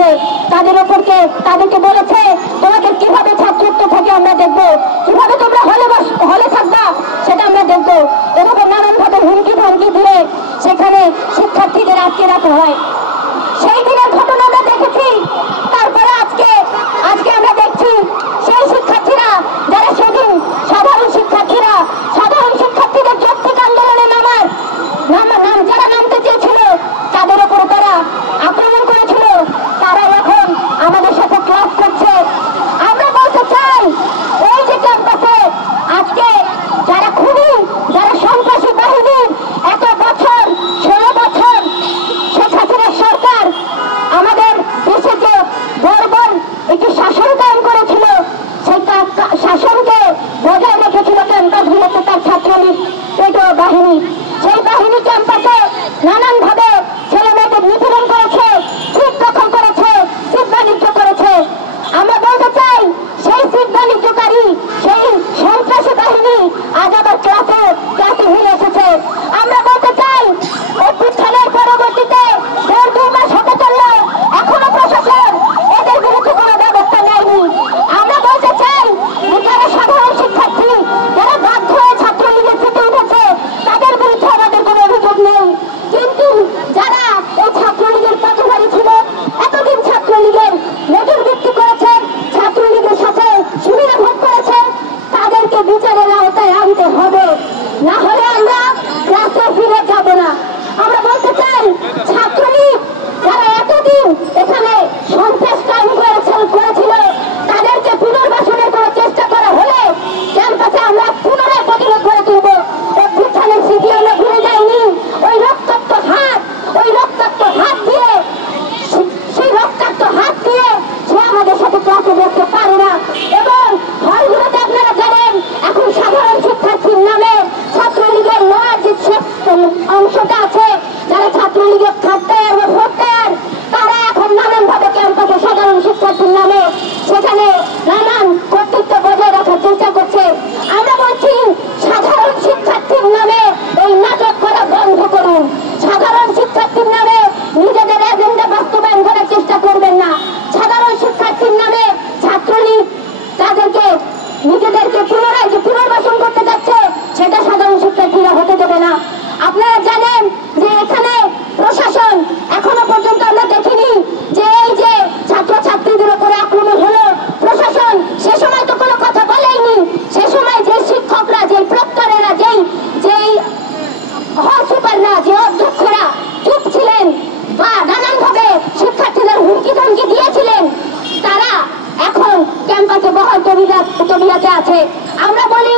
করেছে তাদেরকে বলেছে তোমাদের কিভাবে ছাত্রত্ব থেকে আমরা দেখবো, কিভাবে তোমরা হলে থাকবা সেটা আমরা দেখবো। এভাবে নানানভাবে হুমকি ধমকি দিয়ে সেখানে শিক্ষার্থীদের আটকে রাখা হয়। সেই দিনের ঘটনা আমরা দেখেছি। তারপরে আজকে আমরা দেখছি সেই শিক্ষার্থীরা যারা সেদিন সাধারণ শিক্ষার্থীদের যৌক্তিক আন্দোলনে যারা নামতে চেয়েছিল তাদের উপর তারা আক্রমণ করেছিল, তারা এখন আমাদের সাথে ক্লাস করছে। আমরা বলতে চাই এই যে ক্যাম্পাসে আজকে যারা খুনি, যারা সন্ত্রাসী বাহিনীর এত বছর 16 বছর শেখ হাসিনার সরকার আমাদের দেশে যে বর্বর একটি শাসন কায়েম করেছিল, সেই শাসনকে বজায় রেখেছিল ক্যাম্পাসগুলোতে তার ছাত্রলীগ বাহিনী। সেই বাহিনী ক্যাম্পাসে নানানভাবে ছেলে মেয়েদের নিপীড়ন করেছে, সিট দখল করেছে, সিট বাণিজ্য করেছে। আমরা বলতে চাই সেই সিট বাণিজ্যকারী, সেই সন্ত্রাসী বাহিনী আজ আবার ক্লাসে ফিরে এসেছে। আমরা বলতে চাই অভ্যুত্থানের পরবর্তীতে 1.5-2 মাস হতে চললো, এখনো প্রশাসন এদের বিরুদ্ধে কোনো ব্যবস্থা নেয়নি। আমরা বলতে চাই যারা সাধারণ শিক্ষার্থী, যারা বাধ্য হয়ে ছাত্রলীগের জিতে উঠেছে, তাদের বিরুদ্ধে আমাদের কোনো অভিযোগ নেই। কিন্তু যারা এই ছাত্রলীগের পথধারী ছিল, এতদিন ছাত্রলীগের নজর বৃত্তি করেছে, ছাত্রলীগের সাথে সুবিধা ভোগ করেছে, তাদেরকে বিচারের আওতায় আনতে হবে, না হলে আমরা ক্লাসে ফিরে যাব না। আমরা বলতে চাই ছাত্রলীগ যারা এতদিন এখানে সন্ত্রাস কায়েম করেছিল, তাদেরকে পুনর্বাসনের কোনো চেষ্টা করা হলে ক্যাম্পাসে আমরা পুনরায় প্রতিরোধ করে তুলব। অভ্যুত্থানের স্মৃতি আমরা ভুলে যাইনি। ওই রক্তাক্ত হাত দিয়ে সে আমাদের সাথে ক্লাসে বসতে পারে না। এবং হলগুলোতে আপনারা জানেন এখন সাধারণ শিক্ষার্থীর নামে ছাত্রলীগের লোয়ার যে অংশটা আছে, যারা ছাত্রলীগের থার্ড বা ফোর্থ ইয়ার, তারা এখন নানানভাবে ক্যাম্পাসে সাধারণ শিক্ষার্থীর নামে সেখানে নানান কর্তৃত্ব বজায় রাখার চেষ্টা করছে। আমরা বলছি সাধারণ শিক্ষার্থীর নামে এই নাটক করা বন্ধ করুন। সাধারণ শিক্ষার্থীর নামে নিজেদের এজেন্ডা বাস্তবায়ন করার চেষ্টা করবেন না। সাধারণ শিক্ষার্থীর নামে ছাত্রলীগ তাদেরকে নিজেদেরকে পুনর্বাসন করতে যাচ্ছে, সেটা সাধারণ শিক্ষার্থীরা হতে দেবে না। আপনারা জানেন যে এখানে প্রশাসন এখনো পর্যন্ত আমরা দেখিনি যে এই যে ছাত্রছাত্রীদের উপরে আক্রমণ হলো, প্রশাসন সে সময় তো কোনো কথা বলেইনি। সে সময় যে শিক্ষকরা, যে প্রক্টরেরা, যেই হল সুপাররা, যে অধ্যক্ষরা চুপ ছিলেন বা নানানভাবে শিক্ষার্থীদের হুমকি ধমকি দিয়েছিলেন, তারা এখন ক্যাম্পাসে বহাল তবিয়তে আছে। আমরা বলি